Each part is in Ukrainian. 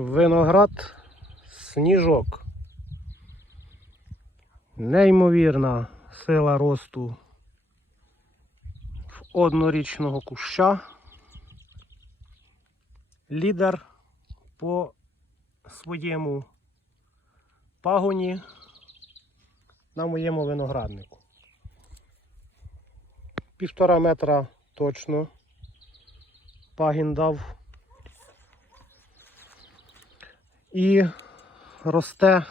Виноград сніжок. Неймовірна сила росту в однорічного куща. Лідер по своєму пагоні на моєму винограднику. Півтора метра точно пагін дав. І росте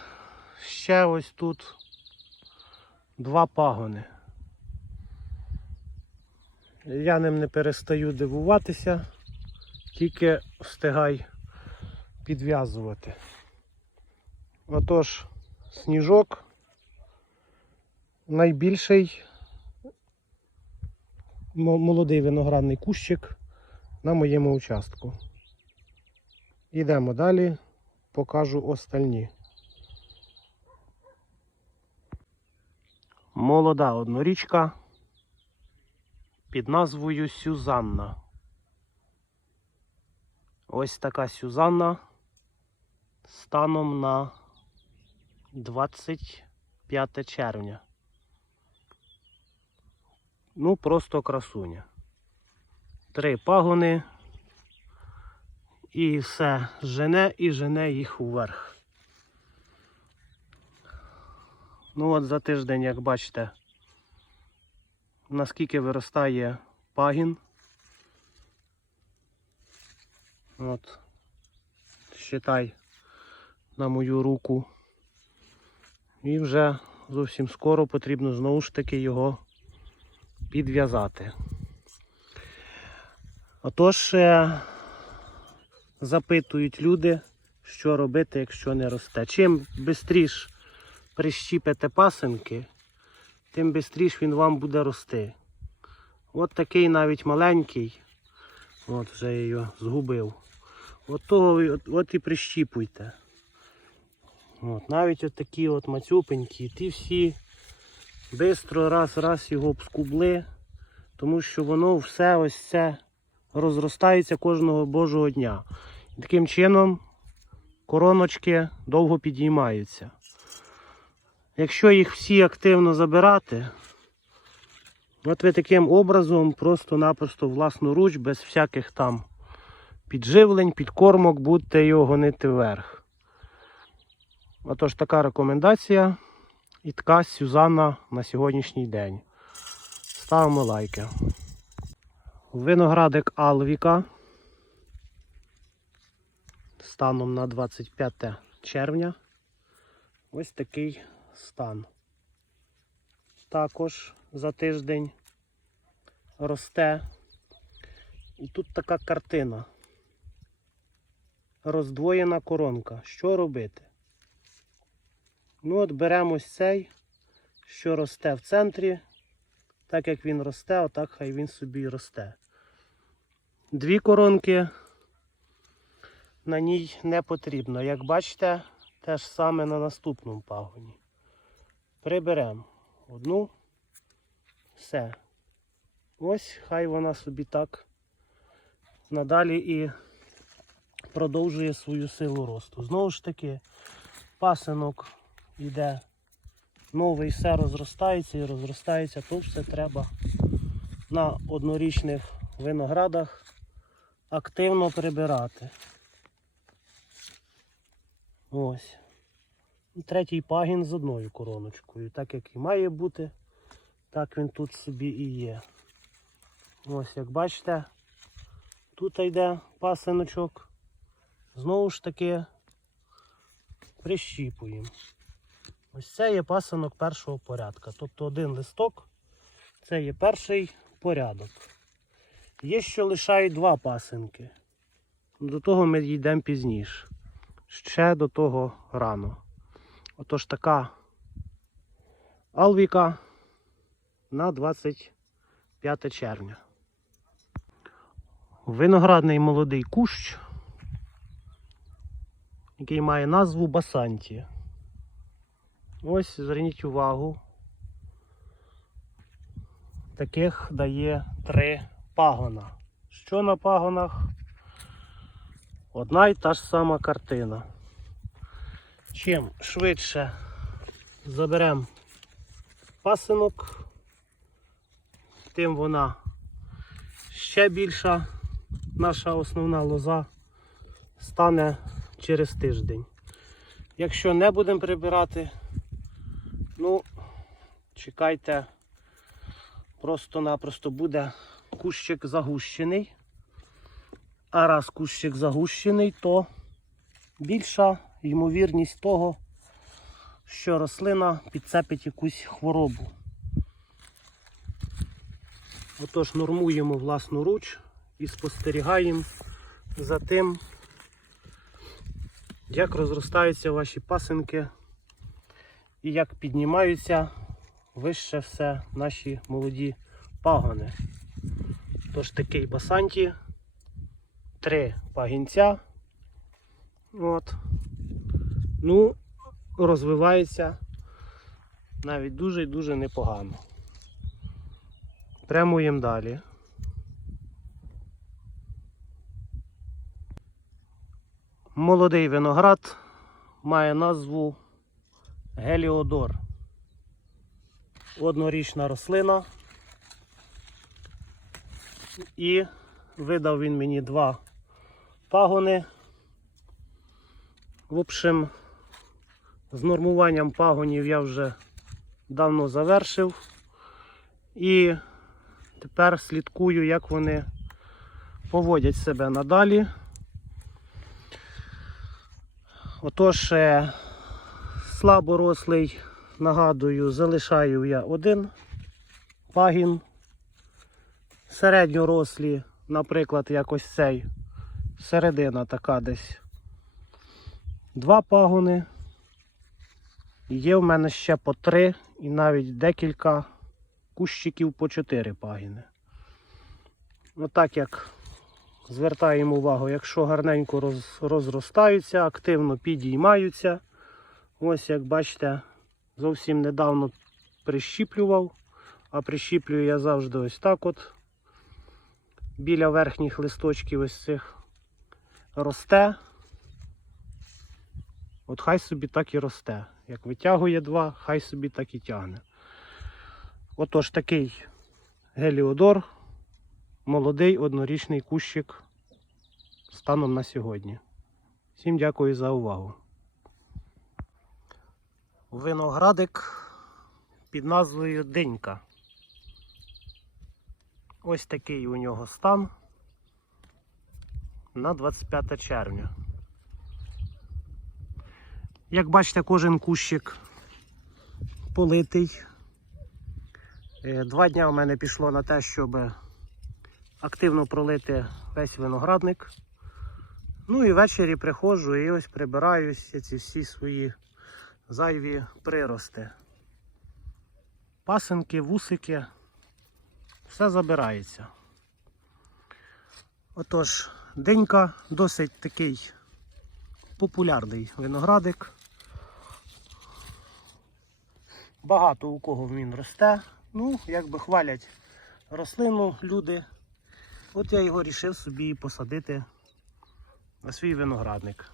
ще ось тут два пагони. Я ним не перестаю дивуватися, тільки встигай підв'язувати. Отож, сніжок найбільший молодий виноградний кущик на моєму участку. Йдемо далі, покажу остальні. Молода однорічка під назвою Сюзанна. Ось така Сюзанна станом на 25 червня. Ну, просто красуня. Три пагони. І все жене і жене їх уверх. Ну от за тиждень, як бачите, наскільки виростає пагін. От, считай на мою руку. І вже зовсім скоро потрібно знову ж таки його підв'язати. Отож, е, запитують люди, що робити, якщо не росте. Чим швидше прищіпите пасинки, тим швидше він вам буде рости. От такий навіть маленький, от вже я його згубив. От того от, от і прищіпуйте. От, навіть от такі от мацюпенькі, ті всі швидко раз-раз його обскубли, тому що воно все ось це розростається кожного божого дня. Таким чином короночки довго підіймаються. Якщо їх всі активно забирати, от ви таким образом просто-напросто власноруч, без всяких там підживлень, підкормок, будете його гонити вверх. Отож, така рекомендація і така Сюзанна на сьогоднішній день. Ставимо лайки. Виноградик Алвіка станом на 25 червня. Ось такий стан. Також за тиждень росте. І тут така картина. Роздвоєна коронка. Що робити? Ну от беремо ось цей, що росте в центрі. Так як він росте, отак хай він собі росте. Дві коронки на ній не потрібно. Як бачите, те ж саме на наступному пагоні. Приберемо одну, все. Ось хай вона собі так надалі і продовжує свою силу росту. Знову ж таки, пасинок йде новий, все розростається і розростається, то все треба на однорічних виноградах активно прибирати. Ось. Третій пагін з одною короночкою. Так як і має бути, так він тут собі і є. Ось, як бачите, тут йде пасиночок. Знову ж таки прищіпуємо. Ось це є пасинок першого порядка. Тобто один листок це є перший порядок. Є, що лишають два пасинки. До того ми йдемо пізніше. Ще до того рано. Отож така алвіка на 25 червня. Виноградний молодий кущ, який має назву Басанті. Ось зверніть увагу. Таких дає три пагона. Що на пагонах? Одна і та ж сама картина. Чим швидше заберемо пасинок, тим вона ще більша, наша основна лоза стане через тиждень. Якщо не будемо прибирати, ну, чекайте, просто-напросто буде кущик загущений. А раз кущик загущений, то більша ймовірність того, що рослина підцепить якусь хворобу. Отож нормуємо власну руч і спостерігаємо за тим, як розростаються ваші пасинки і як піднімаються вище все наші молоді пагони. Тож такий басанті, три пагінця. От. Ну, розвивається навіть дуже і дуже непогано. Прямуємо далі. Молодий виноград має назву Геліодор. Однорічна рослина. І видав він мені два пагони. В общем, з нормуванням пагонів я вже давно завершив. І тепер слідкую, як вони поводять себе надалі. Отож, е, слаборослий, нагадую, залишаю я один пагін. Середньорослі, наприклад, як ось цей, середина така десь. Два пагони. Є в мене ще по три і навіть декілька кущиків по чотири пагіни. Отак як звертаємо увагу, якщо гарненько роз, розростаються, активно підіймаються. Ось як бачите, зовсім недавно прищіплював, а прищіплюю я завжди ось так от. Біля верхніх листочків ось цих росте. От хай собі так і росте. Як витягує два, хай собі так і тягне. Отож такий геліодор, молодий однорічний кущик станом на сьогодні. Всім дякую за увагу. Виноградик під назвою Динька. Ось такий у нього стан на 25 червня. Як бачите, кожен кущик политий. Е, Два дня у мене пішло на те, щоб активно пролити весь виноградник. Ну і ввечері приходжу і ось прибираюся ці всі свої зайві прирости. Пасинки, вусики, все забирається. Отож, денька досить такий популярний виноградик. Багато у кого він росте. Ну, якби хвалять рослину люди. От я його вирішив собі посадити на свій виноградник.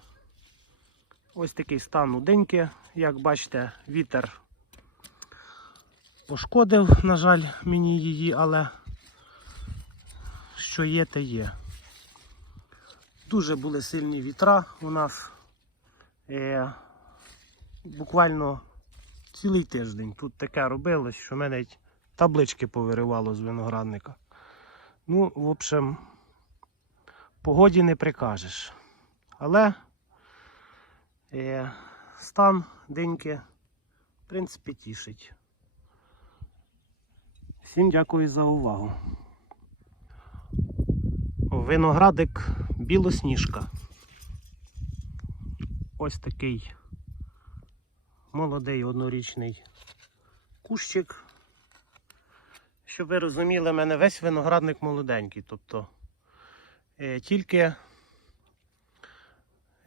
Ось такий стан у деньки. Як бачите, вітер пошкодив, на жаль, мені її, але що є, те є. Дуже були сильні вітра у нас. Е, буквально цілий тиждень тут таке робилось, що мене таблички повиривало з виноградника. Ну, в общем, погоді не прикажеш. Але е, стан деньки, в принципі, тішить. Всім дякую за увагу. Виноградик білосніжка. Ось такий молодий однорічний кущик. Щоб ви розуміли, в мене весь виноградник молоденький. Тобто е, тільки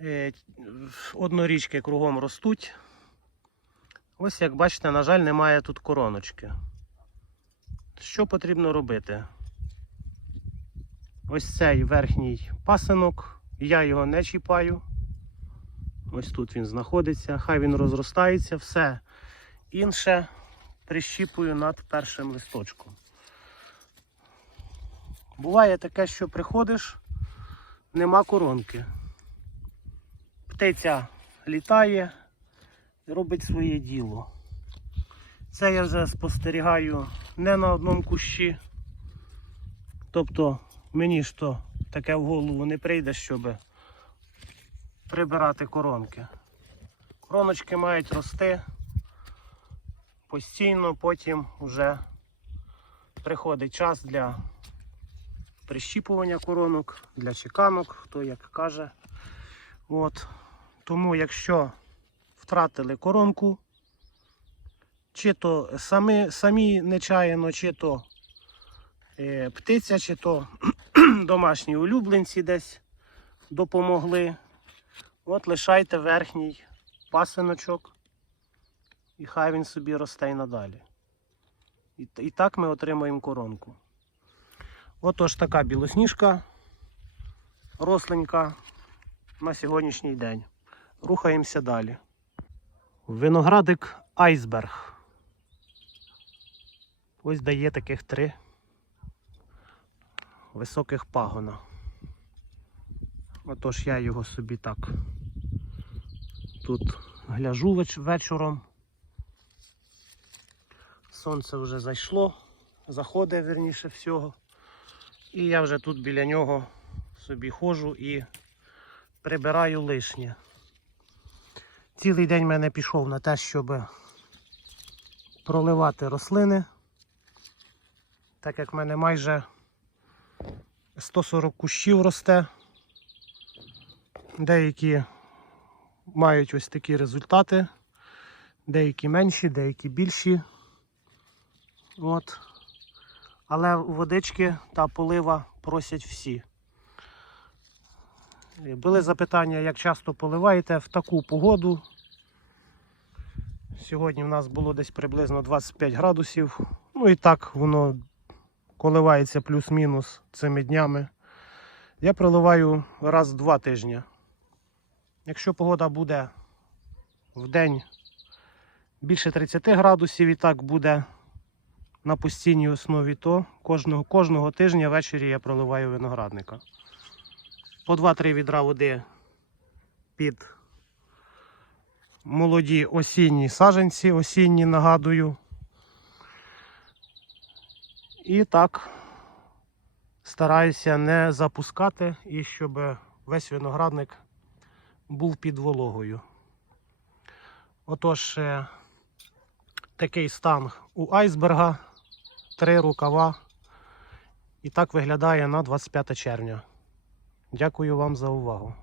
е, однорічки кругом ростуть. Ось як бачите, на жаль, немає тут короночки. Що потрібно робити? Ось цей верхній пасинок Я його не чіпаю. Ось тут він знаходиться, хай він розростається, все інше прищіпую над першим листочком. Буває таке, що приходиш, нема коронки. Птиця літає і робить своє діло. Це я вже спостерігаю не на одному кущі. Тобто мені ж то таке в голову не прийде, щоб прибирати коронки. Короночки мають рости постійно, потім вже приходить час для прищіпування коронок, для чеканок, хто як каже. От. Тому якщо втратили коронку, чи то самі, самі нечаянно, чи то птиця, чи то домашні улюбленці десь допомогли. От лишайте верхній пасиночок, і хай він собі росте й надалі. І, і так ми отримаємо коронку. Отож така білосніжка, росленька на сьогоднішній день. Рухаємося далі. Виноградик айсберг. Ось дає таких три високих пагона. Отож я його собі так тут гляжу веч- вечором. Сонце вже зайшло, заходить верніше всього. І я вже тут біля нього собі ходжу і прибираю лишнє. Цілий день мене пішов на те, щоб проливати рослини, так як в мене майже 140 кущів росте. Деякі мають ось такі результати, деякі менші, деякі більші. От. Але водички та полива просять всі. Були запитання, як часто поливаєте в таку погоду. Сьогодні в нас було десь приблизно 25 градусів. Ну і так воно коливається плюс-мінус цими днями. Я проливаю раз в два тижні. Якщо погода буде в день більше 30 градусів і так буде на постійній основі, то кожного, кожного тижня ввечері я проливаю виноградника. По 2-3 відра води під молоді осінні саженці, осінні нагадую. І так стараюся не запускати і щоб весь виноградник був під вологою. Отож, е, такий стан у айсберга, три рукава. І так виглядає на 25 червня. Дякую вам за увагу.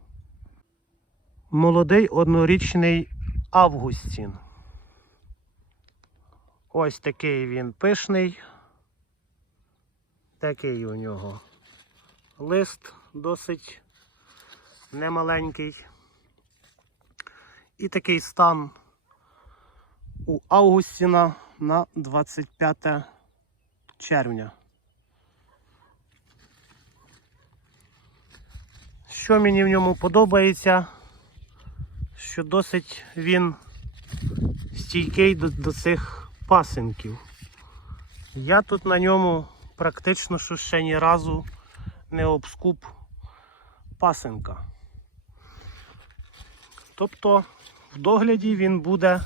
Молодий однорічний Августін. Ось такий він пишний. Такий у нього лист досить немаленький. І такий стан у Августіна на 25 червня. Що мені в ньому подобається, що досить він стійкий до, до цих пасинків. Я тут на ньому практично що ще ні разу не обскуп пасинка. Тобто в догляді він буде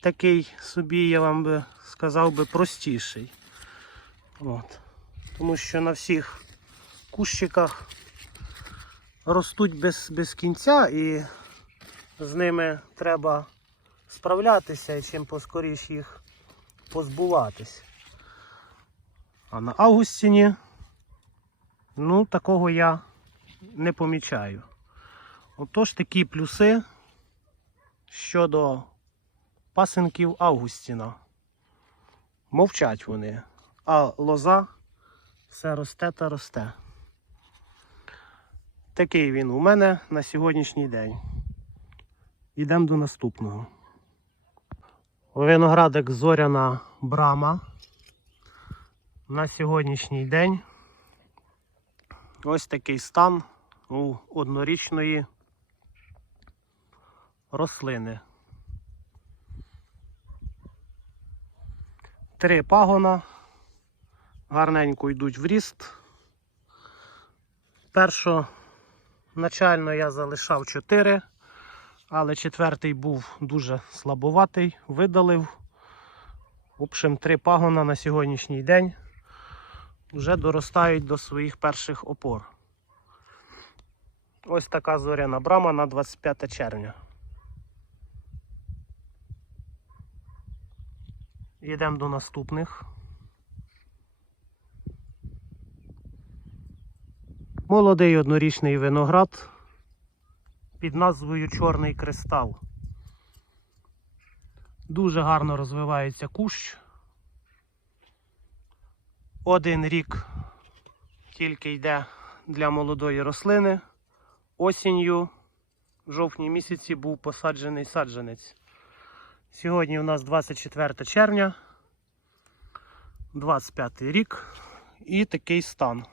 такий собі, я вам би сказав би, простіший. От. Тому що на всіх кущиках ростуть без, без кінця і з ними треба справлятися і чим поскоріш їх позбуватись. А на Августіні, ну, такого я не помічаю. Отож такі плюси щодо пасинків Августіна. Мовчать вони, а лоза все росте та росте. Такий він у мене на сьогоднішній день. Йдемо до наступного. Виноградик зоряна брама. На сьогоднішній день ось такий стан у однорічної рослини. Три пагона гарненько йдуть в ріст. Першоначально я залишав 4, але четвертий був дуже слабоватий, видалив. В общем, три пагона на сьогоднішній день вже доростають до своїх перших опор. Ось така зоряна брама на 25 червня. Йдемо до наступних. Молодий однорічний виноград під назвою Чорний кристал. Дуже гарно розвивається кущ. Один рік тільки йде для молодої рослини. Осінню в жовтні місяці був посаджений саджанець. Сьогодні у нас 24 червня, 25 рік і такий стан.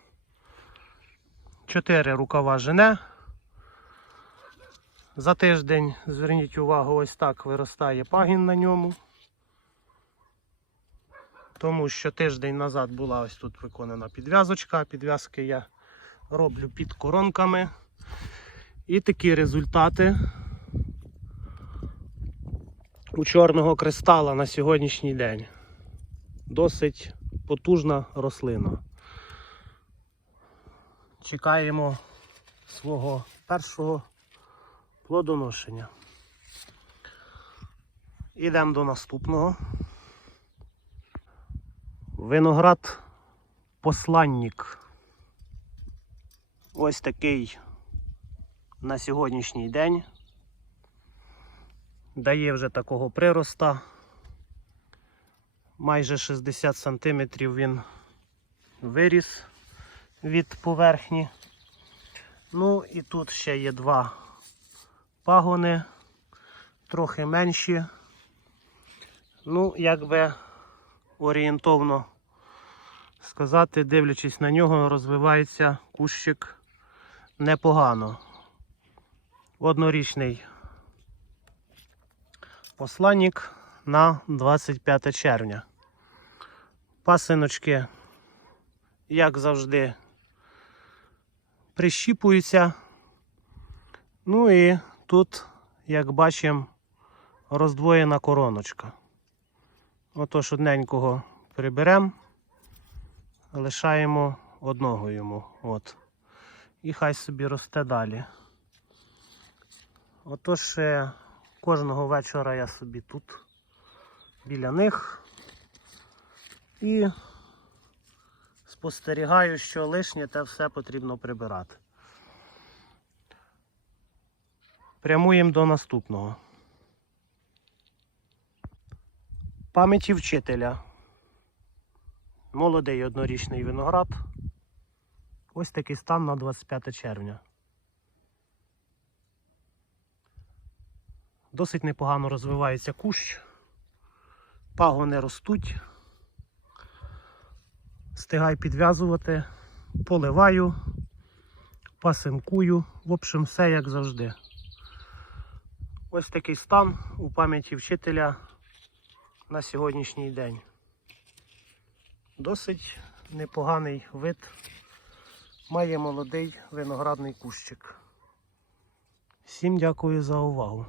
Чотири рукава жене. За тиждень, зверніть увагу, ось так виростає пагін на ньому. Тому що тиждень назад була ось тут виконана підв'язочка. Підв'язки я роблю під коронками. І такі результати у чорного кристала на сьогоднішній день. Досить потужна рослина. Чекаємо свого першого плодоношення. Ідемо до наступного. Виноград посланник. Ось такий на сьогоднішній день. Дає вже такого прироста. Майже 60 см він виріс від поверхні. Ну і тут ще є два пагони, трохи менші. Ну, якби орієнтовно сказати, дивлячись на нього, розвивається кущик непогано. Однорічний посланник на 25 червня. Пасиночки, як завжди, прищіпуються. Ну і тут, як бачимо, роздвоєна короночка. Отож одненького приберемо, лишаємо одного йому. От. І хай собі росте далі. Отож, кожного вечора я собі тут біля них і спостерігаю, що лишнє те все потрібно прибирати. Прямуємо до наступного. Пам'яті вчителя. Молодий однорічний виноград. Ось такий стан на 25 червня. Досить непогано розвивається кущ. Пагони ростуть. Стигай підв'язувати, поливаю, пасинкую. В общем, все як завжди. Ось такий стан у пам'яті вчителя на сьогоднішній день. Досить непоганий вид. Має молодий виноградний кущик. Всім дякую за увагу.